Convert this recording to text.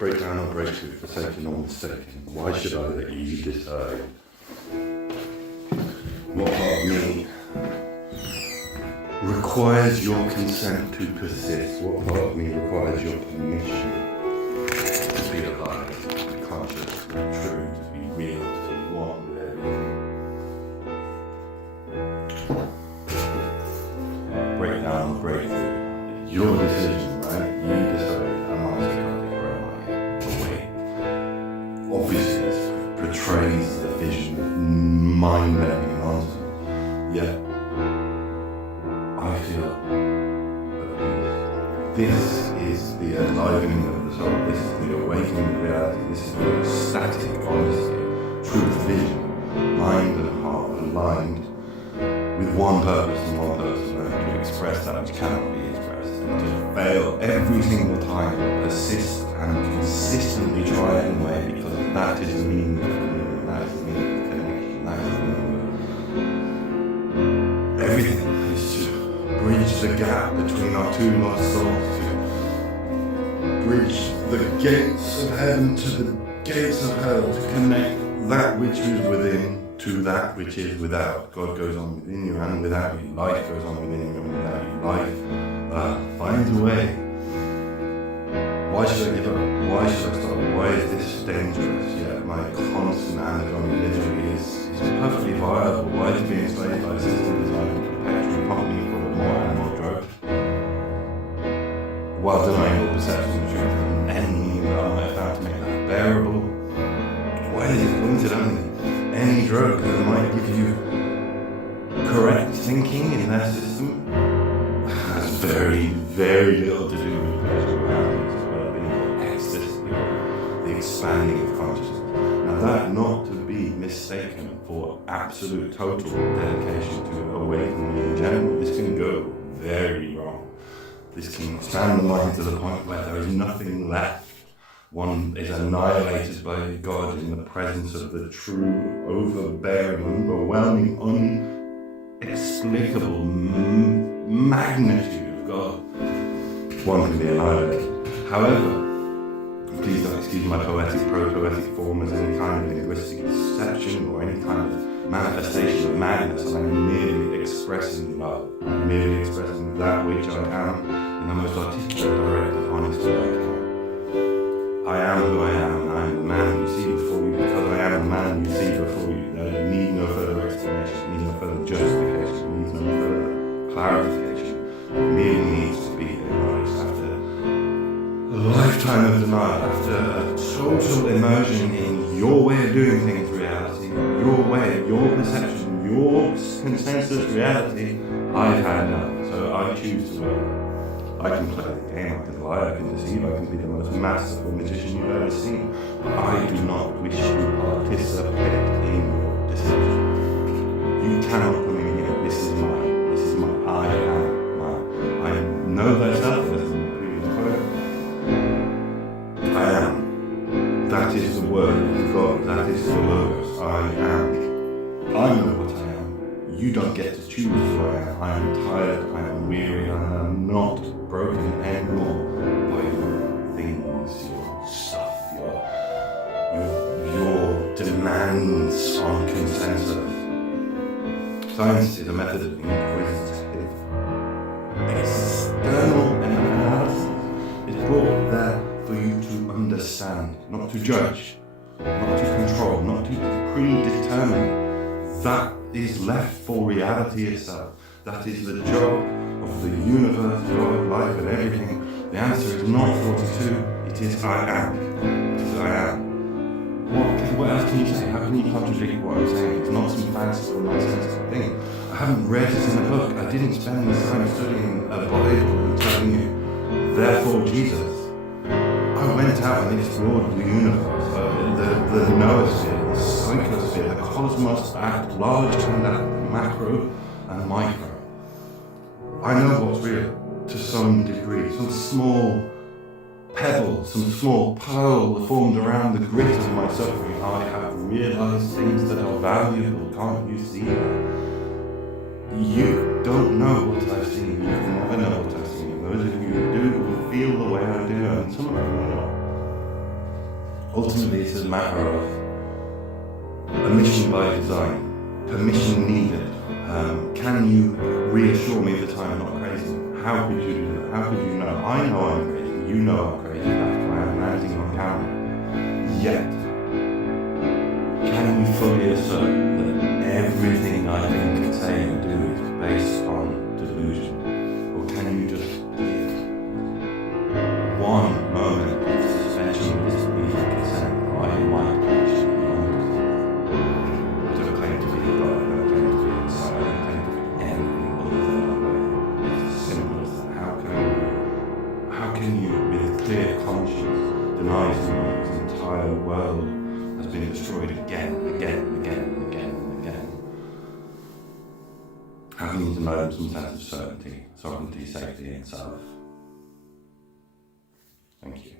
breakdown or breakthrough, forsaken or mistaken. Why should I let you decide? What part of me requires your consent to persist? What part of me requires your permission to be alive, to be conscious, to be true, to be real, to be one with everything? Breakdown or breakthrough. Your decision, right? You decide, am I psychotic or am I awake? Obviously, this portrays the vision of mind-bending nonsense. Yet, I feel that this is the enlivening of the soul, this is the awakening of reality, this is the ecstatic honesty, truth, vision, mind and heart aligned with one purpose and one purpose alone, to express that which cannot be expressed, and to fail every single time, persist and consistently try anyway, because that is the meaning of communion, that is the meaning of connection, that is the meaning of everything is to bridge the gap between our two lost souls, to bridge the gates of heaven to the gates of hell, to connect that which is within to that which is without. God goes on within you and without you. Life goes on within you and without you. Life finds a way. Why should I give up? Why should I stop? Why is this dangerous? Yet my constant anatomy literally is perfectly viable. Why is being enslaved by a system designed to perpetually pump me full of more and more drugs, while denying all perception of truth and any meaning that I might have found to make that bearable? Why is it pointed only? Any drug that might give you correct thinking in their system has very, very little to do with pleasure or happiness, or well-being, or ecstasy, or the expanding of consciousness. Now that not to be mistaken for absolute total dedication to awakening in general. This can go very wrong. This can expand the mind to the point where there is nothing left. One is annihilated by God in the presence of the true, overbearing, overwhelming, inexplicable magnitude of God. One can be annihilated. However, please don't excuse my pro-poetic form as any kind of linguistic exception or any kind of manifestation of madness. I'm merely expressing love. I'm merely expressing that which I am in the most articulate, direct, and honest way I can. I am who I am, and I am the man you see before you because I am the man you see before you. You need no further explanation, you need no further justification, you need no further clarification. It merely needs to be acknowledged after a lifetime of denial, after a total immersion in your way of doing things reality, your way, your perception, your consensus reality. I've had enough, so I choose to win. I can play the game, I can lie, I can deceive, I can be the most masterful magician you've ever seen. But I do not wish to participate in your decision. You cannot come in here, this is mine, I am mine. I know thyself, as in the previous quote. I am. That is the word of God, that is the logos. I am. I know what I am. You don't get to choose who I am. I am tired, I am weary, and I am not broken anymore by your things, your stuff, your demands on consensus. Science is a method of inquisitive, external analysis. It's brought there for you to understand, not to judge, not to control, not to predetermine. That is left for reality itself. That is the job of the universe, God, life, and everything. The answer is not 42, it is I am. It is I am. What else can you say? How can you contradict what I'm saying? It's not some fanciful, nonsensical thing. I haven't read it in a book. I didn't spend the time studying a Bible and telling you, therefore Jesus. I went out and explored the universe, the noosphere, the psychosphere, the cosmos at large and at macro and micro. I know what's real to some degree, some small pebble, some small pearl formed around the grit of my suffering. I have realized things that are valuable, can't you see that? You don't know what I've seen, you can never know what I've seen. Those of you who do will feel the way I do, and some of you may not. Ultimately, it's a matter of omission by design, permission needed. Can you reassure me that I'm not crazy? How could you do that? How could you know? I know I'm crazy, you know I'm crazy, that's why I'm ranting on camera. Yet, can you fully assert that everything I think and say and do is based on delusion? Or can you just give one moment of suspension of disbelief and consent that I might actually be honest? I don't claim to be a God, I don't claim to be a Messiah, I don't claim to be anything other than that way. It's as simple as that. How can you, with a clear conscience, deny someone whose entire world has been destroyed again, again, again, again, again? How can you deny them some sense of certainty, sovereignty, safety, and self? Thank you.